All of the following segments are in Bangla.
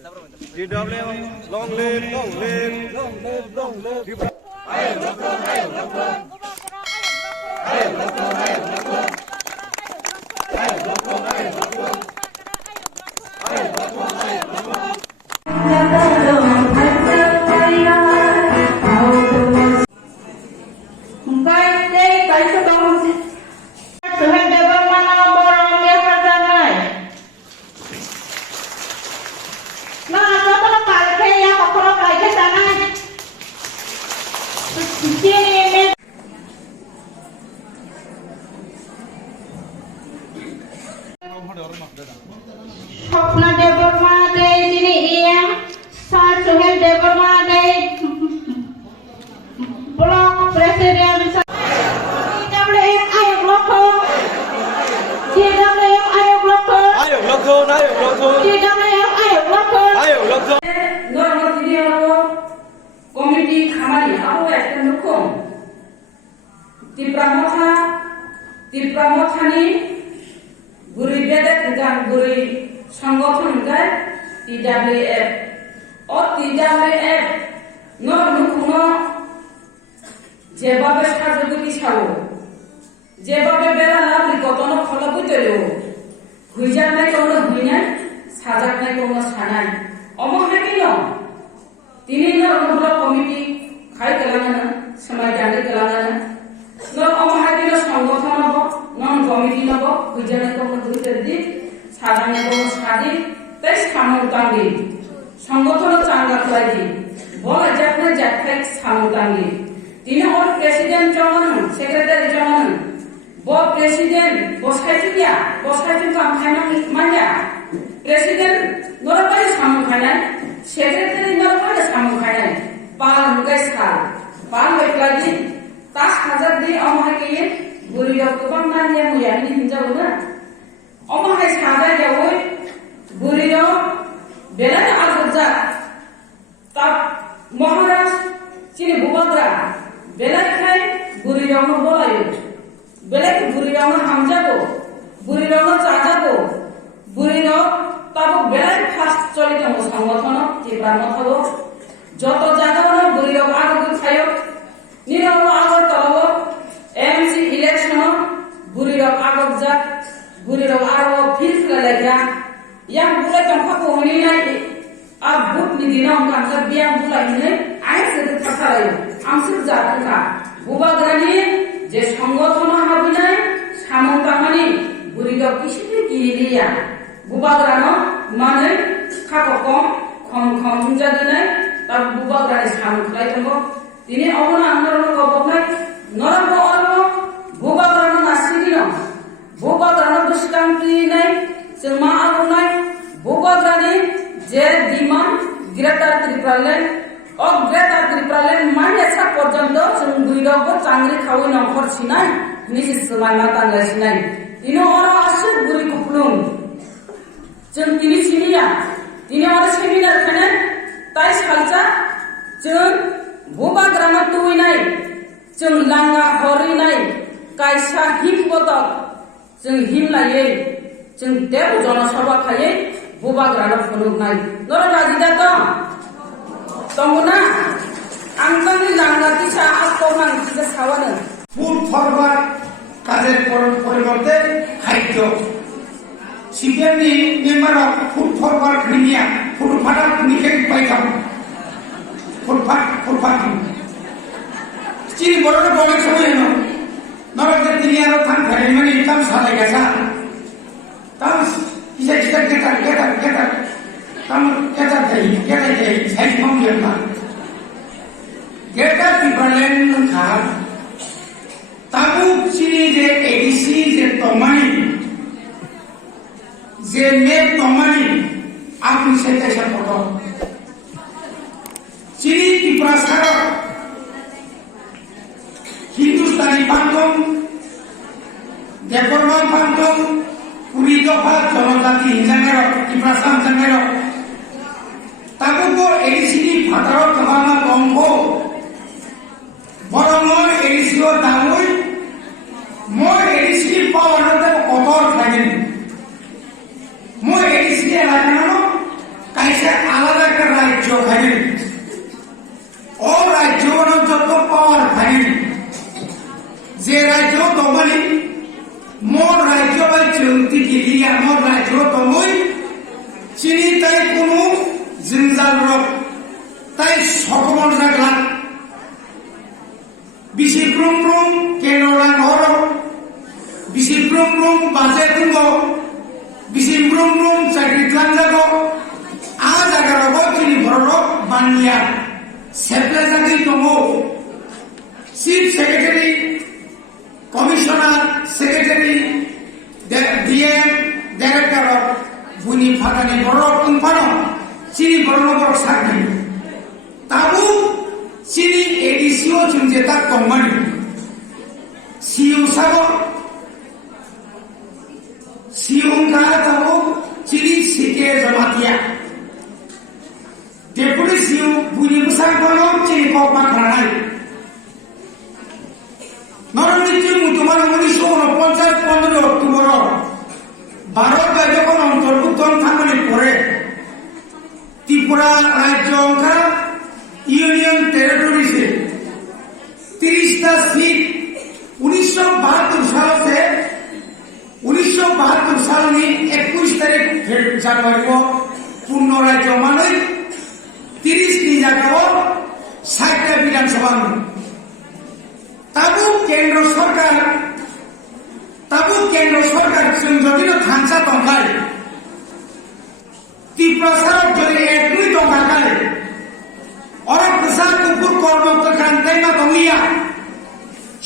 DW, long live, long live, long live, long live. Ayo dokter, ayo dokter. Ayo dokter, ayo dokter. Ayo dokter, ayo dokter. Ayo dokter, ayo dokter. Hopna Deborah Day Dini Iam Sar Suhel Deborah Day Block President DWF Ayo Bloko DWF Ayo Bloko Ayo Bloko, ayo Bloko. DWF Ayo Bloko Ayo Bloko. Normativiyaro Komiti Khamani Aho Ekten Hukum Tipramothani Guri Bedek Gang Guri Sanggothan Gai TWF O TWF Nor Nukhuno Jebabe Sajoguti Sao Jebabe Bela Labri Kotono Kholabuteyo Huijanai Kono Huinai Sajaknai Kono Sanai Omo Hakino Tini Nor Nukhuno Komiti Khai Kalangana Samai Jani Kalangana Nor Omo Hakino Sanggothan Obo Non Komiti Nobo Huijanai Kono Huiterdi সাধারণ কোনো স্বাধীন তাই সামুতাঙ্গি সংগঠন চাঙ্গা খাইদি বল যাকনে যাকখাই সামুতাঙ্গি তিনি ওর প্রেসিডেন্ট জমান সেক্রেটারি জমান ব প্রেসিডেন্ট বসাই কিন্তু আমখাইনা মাইয়া প্রেসিডেন্ট নরবাই সামু খাইনাই সেক্রেটারি নরবাই সামু খাইনাই পাল মুগাই সাল পাল হইক্লাদি তাস হাজার দি অমহাকে বুড়িয়াও গোবাং নানিয়া মুয়ানি হিনজাও না Omahai sadai jawoi buriro belai agurja tap Maharaj cini bubadra belai khai buriro no bolayo belai buriro no hamjago buriro no chajago buriro tabo belai fast cholito mo sangothono tipramothabo joto jagano buriro agur khayo niro agur tolabo MC election buriro agur jak Buriro aro fils lalaga yang bulai tampak kohoni nai ab but ni dinam kan biang bulai ni ai sedu thakalayo amsir jadan ka bubagrani je সংগঠন habi nai samongtamani buriro kisite kiriya bubagrano mane khakokom khom jumjadi nai tar bubagrani samongklai tango tini obona andoron koboknai noramo ormo bubagrano nasigino Bubagrano Dushkanti nai Sema Arunai Bubagrani Je Diman Greta Tripralen O Greta Tripralen Manya Sa Porjando Sungguido Bo Changri Khawi Nongkhor Sinai Nisi Semai Matan Lai Sinai Tino Oro Asir Guri Kuplung Jeng Tini Siniya Tini Oro Seminar Khanan Tai Salsa Jeng Bubagrano Tui nai Jeng Langa Hori nai Kaisa Him Botok जों हिम लायै जों देव जनसभा खायै बुबाग्रानो फुनुगनाय नर राजिदा दंना आंनि लांगातिसा आकमान किसे सावानो ফুড ফরওয়ার্ড কাজের পরিবর্তে খাদ্য সিপিএমনি member of food forward India food ফাটার নিকে পাইতাম ফুড চিনি বড় বড় সময় এনো নরকে তিনি আরো থান ফেলে মানে ইনকাম সাথে গেছা তাম কিসা গেটার তাম গেটার দেই সাইজ মাম না গেটার পিপালেন খা তাবু চিনি যে এডিসি যে তমাই যে মে তমাই আপনি সেটা ফটো চিনি ত্রিপুরা সারা Hindustani Bantong, Deporman Bantong, Puri Doha, Jonodati Hinjangero, Ibrasam Jangero. Tabuko edisi Pataro Kabana Bongko, Boromor edisi Damui, More edisi Power Kotor Fagin, More edisi Lagano, Kaisa রাজনৈতিক এরিয়া আমার রাজ্য তমই চিনি তাই কোনো জিনজাল রক তাই সকল জাগলা বিশি ব্রুম ব্রুম কেনরাং হর বিশি ব্রুম ব্রুম বাজে তুঙ্গ বিশি ব্রুম ব্রুম চাকরি ত্লাঞ্জাগ আ জাগারাব চিনি ভরক বানিয়া সেপ্লে জাগি দङ chief secretary commissioner secretary DM director বুনি ফাগানি বড় কোম্পানো চিনি বড় বড় সাকনি তাবু চিনি এডিসিও চুনজে তার কোম্পানি সিইও সাব সিইও কা তাবু চিনি সিকে জমাতিয়া ডেপুটি সিইও বুনি মুসাক বলো চিনি কপা খানাই নরনীতি মুতুমার 1949 15 অক্টোবর ভারত রাজ্যখন অন্তর্ভুক্ত থাকার পরে ত্রিপুরা রাজ্য অঙ্কা ইউনিয়ন টেরিটরিজে 30টা সিট 1972 সাল से 1972 साल में 21 तारीख জানুয়ারি को पूर्ण राज्य माने 30 की जगह 60টা विधानसभा ताबु केंद्र सरकार जों যদি থানসা দंखाय ত্রিপুরা সরকার যদি একই দंखाय और प्रसार कुकुर কর্মক কান্তাই না দমিয়া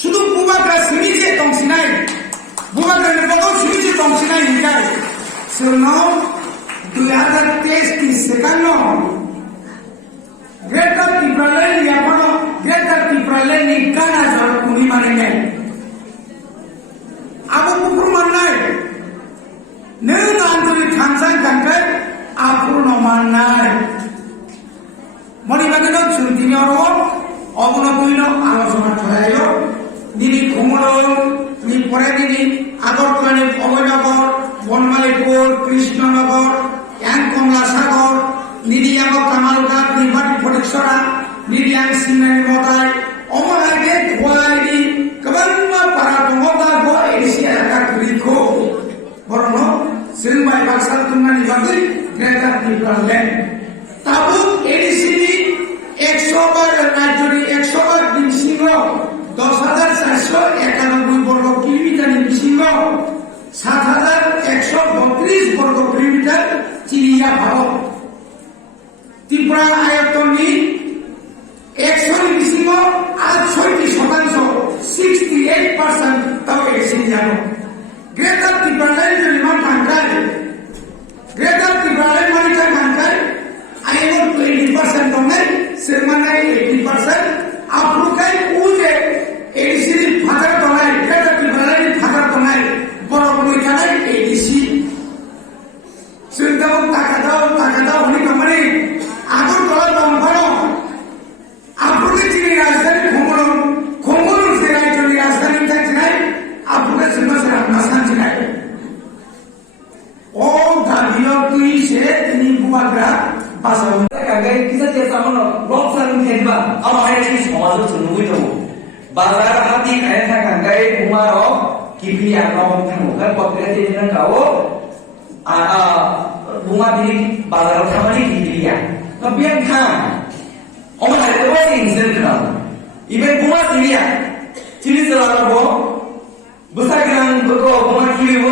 শুধু বুবাগ্রা সিমিজে দংসিনাই বুবাগ্রা বড় সিমিজে দংসিনাই হিকাই সুনো 2023 की सेकंड ग्रेटर ত্রিপুরাল্যান্ড ইয়াপনো greater Tripuraland ni kana jor kuni marengai abo kukur mannai neu antoli thansang kangkai apurno mannai moni bageno chuntini oro ogono duino আলোচনা করাইলো দিদি কুমরল ni pore dini Agartala Abhaynagar Banamalipur Krishnanagar কমলা সাগর নিদিয়াগ কামালঘাট নির্বাচনী ফটিকছড়া নিদিয়াং সিংনানি মতাই অমরাগে খোয়াইনি কবন্মা পারা দङदा ब एडिसि एलाका तुरिखौ बरन जोंबाय बाक्सा तुंगानि बागै ग्रेटार ত্রিপুরাল্যান্ড ताबु एडिसि नि 100 বার राज्यनि 100 বার बिसिङ 10,491 বর্গ কিলোমিটারनि बिसिङ 7,132 বর্গ কিলোমিটার চিরিয়া ভারত ত্রিপুরা আয়তননি 100 বিসিং 68% তাও এসে জানো গ্রেটার ত্রিপুরাল্যান্ড যদি মান থাকায় গ্রেটার ত্রিপুরাল্যান্ড মানে থাকায় আইনো 20% দনে সেরমানাই 80% আফ্রিকায় উজে এডিসি ফাদার দনাই গ্রেটার ত্রিপুরাল্যান্ড ফাদার দনাই বড় বড় জানাই এডিসি সুন্দর টাকা দাও অনেক কোম্পানি আগরতলা দমফানো আফ্রিকা চিনি রাজধানী খোমরন জেলায় যদি রাজধানী থাকছে নাই আফ্রিকা সিংহাসন আপনার নাই ও গাড়িও তুই সে তিনি বুবাগ্রা বাসা 가까이 기사 제사면 럭사는 된바 아마 아이치 서마도 주nu이 도 바자라 하티 가야사 가까이 부마로 깊이 안나온 탕고가 법들에 되는 가오 부마들이 바자로 타마니 깊이야 그냥 탕 어머 날 때와 인생 그럼 이번 부마들이야 지리스라고 무사기랑 그거 부마 기회고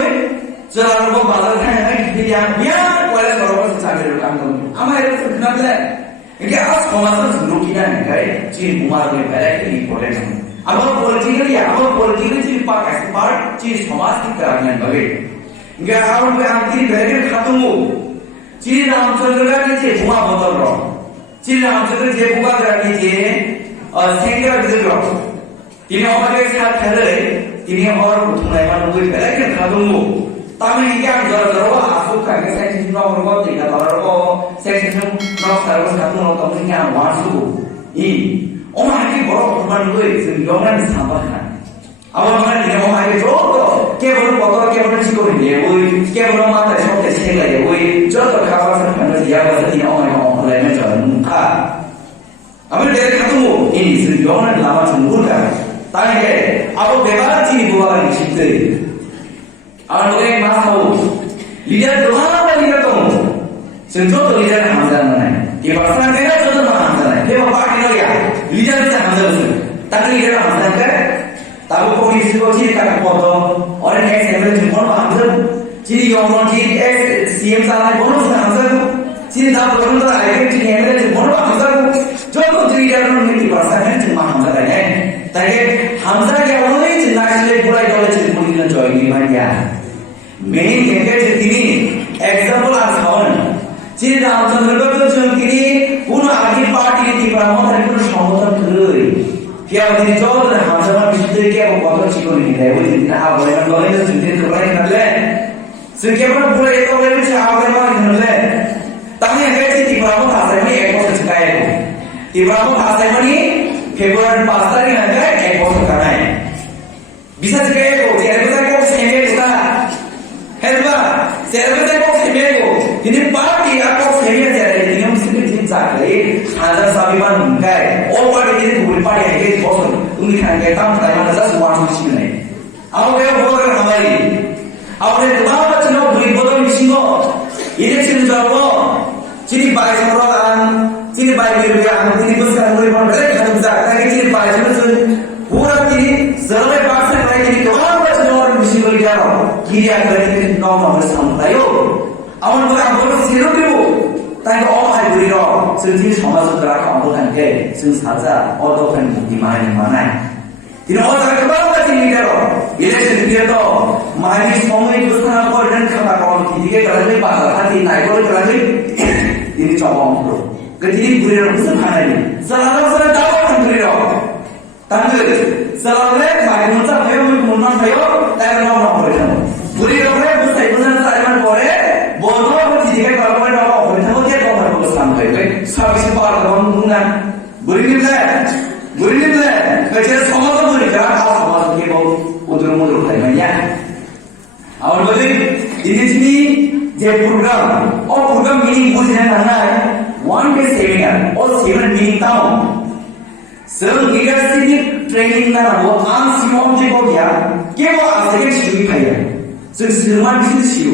저라고 바자로 타야 깊이야 미안 원래 서로서 자기를 간 겁니다 아마 이래서 그나들 이게 서마서 누르기라니까 지금 부마를 베라이들이 보내는 아마 political 지금 빠가서 말 지금 서마스티까 하는 거게 그러니까 아무리 안티 베레를 가동고 지리 남천들가 이제 부마 버들어 지리 남천들 제 부마들아 이제 생각을 들어 이네 어머니가 사태를 이네 어머니 보통나이만 오고 베라이를 가동고 तामे इके आम जरो आसुका के सेक्शन न गरबो तिका दरबो सेक्शन न सरबो सातु न तमनि के आम वासु इ ओमा के बरो प्रमाण होय जों यंगन साबाखा आवर माने ने ओमा के जो केवल पतर केवल चिको ने ओय केवल माता सबते सेलाय ओय जतो खावा स खाना दिया बस नि ओमा ओलाई ने जरन खा आमे दे खातुमो इ जों यंगन लामा जों बुरका ताके आबो बेबार चिनि बुवा नि सिते Awal mulai mas tahu, lihat apa lihat dong. Sentuh lihat hamzah mana? Dia pasang kena contoh hamzah. Dia apa kena ya? Lihat tu hamzah tu. Tak lihat hamzah kan? Tahu polisi ko ciri tak foto. Orang yang sambil jempol hamzah. Ciri orang ciri CM salah bonus hamzah. Ciri tahu orang tu ayat ciri yang jempol hamzah. Contoh ciri dia orang ni pasang kan cuma hamzah aja. Tapi hamzah dia orang ni jelas dia pulai kalau ciri polisi join ni mana? Main engage ini example as one. Ciri Ramchandra ko jom kini puno agi party ni Brahmo tadi puno samudan kiri. Kia ini jauh dari Hamzah bisnis kia ko kotor cikgu ni deh. Wujud kita awal yang boleh tu jumpa terbaik nanti. Sekian pun pula itu boleh macam awal yang nanti. Tapi yang kecil di Brahmo bahasa ini ekor sesukai itu. Di Brahmo bahasa ini Februari pasta ni nanti ekor sekarang. Bisa sesukai itu. Dia bisa ekor sesukai itu. Helba, saya betul kau semego. Ini parti aku semego jadi ini mesti dicinta. Ada sahabat mungkai. Oh parti ini bukan parti yang kita bosan. Umi kan kita tahu tapi mana sahaja semua mesti ni. Aku yang bukan khamari. Aku yang tuan macam nak beri bodoh mesti no. Ini cinta apa? Ciri baik seorang, ciri baik berlian, ciri besar berlian. Berlian kan besar. Tapi ciri baik macam pura ciri selama pasal baik ini tuan macam orang mesti berlian. Kiri akan normal sampai yo. Awal bukan siru tu. Tapi orang hay beri ro. Sendiri sama sekarang kamu kan ke. Sensaja auto kan di mana. Tidak orang kebar macam ni ro. Election dia tu. Mahal semua itu sekarang kau dan kata kau tiga kali pasal hati naik kau kali ini coba tu. Kecil beri ro mesti mana ni. Selalu tahu kan beri ro. Tapi selalu macam saya mungkin saya tak normal beri ro. Beri orang besar besar saya boleh, bodoh pun tidak kalau boleh orang boleh, tapi dia kau harus sampai, sampai separuh orang mungkin beri ni, kerja semua tu beri, jangan kau semua tu kau udur tanya. Awal beri ini sini je program, program meaning bukan mana, one day seminar, 7 meeting tahu. Serang leadership training na वो आम सीमाओं जे को क्या के वो आगे शुरू किया Semua bisnis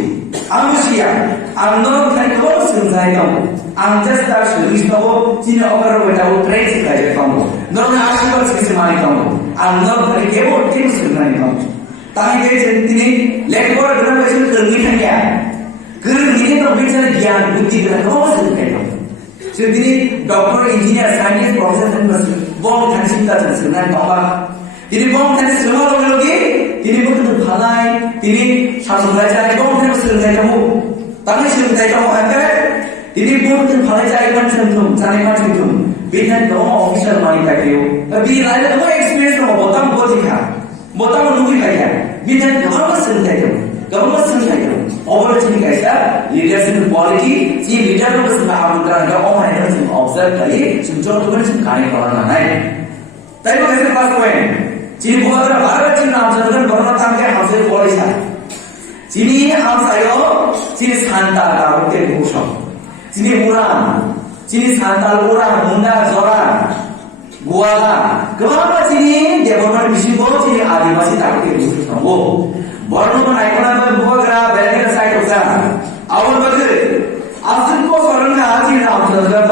Anusia, Andor kan kau sengaja kamu, Anjas tak serius tahu, Cina orang beritahu trade saja kamu, Norma asal semua kamu, Andor kan kau tim sengaja kamu, Tapi dia ini lekor dalam macam kerja dia, kerja ini tu bicara gian bukti dalam kau sengaja kamu. Jadi doktor, engineer, scientist, profesor dan bom dan cinta dan sengaja kamu. Jadi bom dan semua orang lagi. Ini bukan halai, ini satu belajar itu bukan selesai kamu. Tapi selesai kamu ada. Ini bukan halai cari macam tu. Biar kamu official money pakai. Tapi lain kamu experience kamu botam boleh nunggu kaya. Biar kamu selesai kamu. Kamu selesai kamu. Opportunity kaisa, leadership quality, si leader tu mesti mahu terang. Kamu hanya mesti observe kali, contoh tu kan kaya orang mana. Tapi kalau pas kau Ciri bukan Bharat Cina Ramchandra Bharat tangkai hasil polisi. Cini sayo, cini santal kamu terbuka. Cini murah, cini santal murah, munda zora, gua. Kenapa cini dia bukan misi bos, cini adivasi tak terbuka. Oh, baru pun ikon buat kerja belajar saya tu sah. Awal betul, asal kau seorang Cina Ramchandra